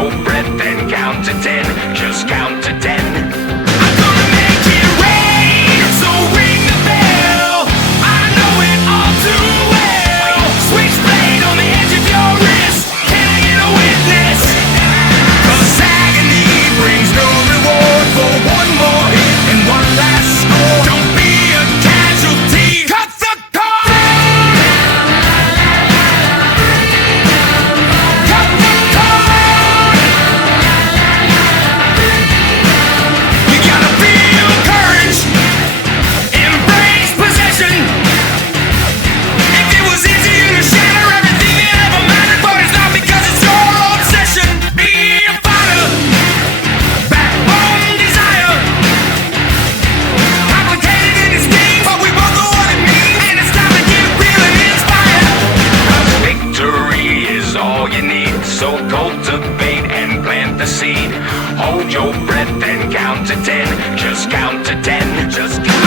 your breath and count to 10. Just count to 10. I'm gonna make it rain, so ring the bell. I know it all too well. Switchblade on the edge of your wrist. Can I get a witness? 'Cause agony brings no reward for one more hit and one last score. Don't be a casualty. Cut the cord. Cut the cord. You gotta feel courage. Embrace possession. If it was easier to shatter everything you ever mattered, but it's not because it's your obsession. Be a fighter. Backbone desire. Complicated in its name, but we both know what it means. And it's time to get real and inspired. 'Cause victory is all you need. So cultivate and plant the seed. Hold your breath and count to 10. Just count to 10. Just count.